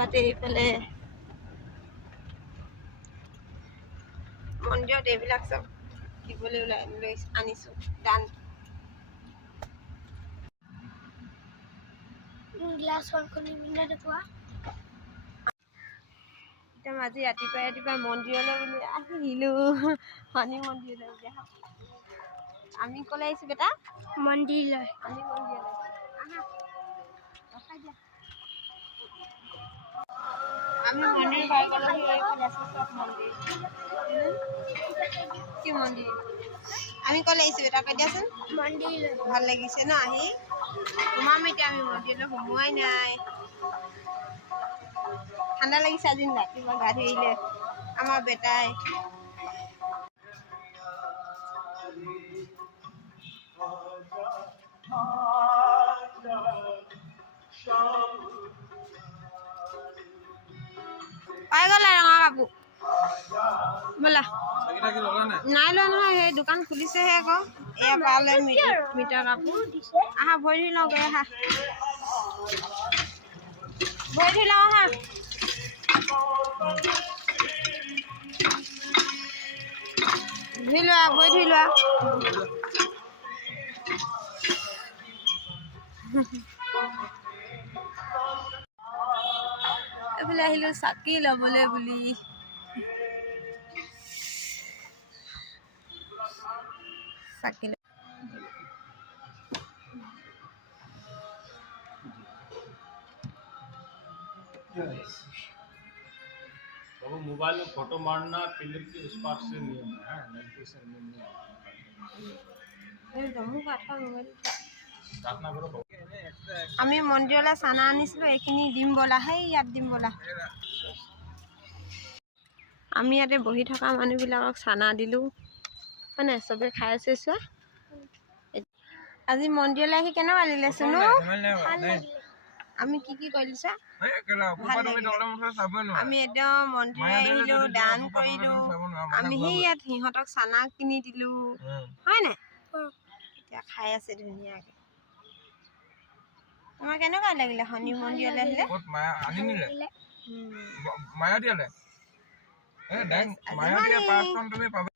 ৰাতিপুৱাতে এইফালে মন্দিৰত এইবিলাক চব দিবলৈ লৈ আনিছোঁ দান। একদম আজি ৰাতিপুৱা মন্দিৰলৈ বুলি আহিলোঁ, শনি মন্দিৰলৈ বুলি। আমি ক'লে আহিছোঁ বেটা? মন্দিৰলৈ। আমি মন্দিৰলৈ আহা, ৰখাই দিয়া। আমি মন্দিৰ পাই গ'লোহি, এইফালে আছে চব মন্দিৰ। কি মন্দিৰ? আমি ক'লে আহিছোঁ বেটা কৈ দিয়াচোন? মন্দিৰলৈ। ভাল লাগিছে ন আহি? সোমাম এতিয়া আমি মন্দিৰলৈ, সোমোৱাই নাই। ঠাণ্ডা লাগিছে আজি ৰাতিপুৱা গা ধুইলে আমাৰ বেটাই। পাই গ'লে ৰঙা কাপোৰ বোলা নাই লোৱা নহয়, সেই দোকান খুলিছেহে আকৌ। এয়া পালে মিটাৰ কাপোৰ। আহা ভৰি ধুই লওঁ গৈ, আহা ভৰি ধুই লওঁ আহা। ধুই লোৱা, ভৰি ধুই লোৱা। এইফালে আহিলোঁ চাকি ল'বলৈ বুলি। চাকি तो मोबाइल में फोटो मारना फिल्म के उस पार से नियम है, नजदीक से नियम नहीं আমি মন্দিৰলৈ চানা আনিছিলোঁ, এইখিনি দিম ব'লা, সেই ইয়াত দিম ব'লা। আমি ইয়াতে বহি থকা মানুহবিলাকক চানা দিলোঁ, মানে চবে খাই আছে। চোৱা আজি মন্দিৰলৈ আহি কেনেকুৱা লাগিলে চুনু? আমি কি কৰিলোঁ চোৱা? আমি একদম মন্দিৰ আহিলোঁ, দান কৰিলোঁ। আমি সেই ইয়াত সিহঁতক চানা কিনি দিলোঁ, হয় নাই? এতিয়া খাই আছে ধুনীয়াকৈ। তোমাৰ কেনেকুৱা লাগিলে শনি মন্দিৰলৈ আহিলে? মায়া দিয়ালে মায়া দিয়া পাঁচখন তুমি পাবা।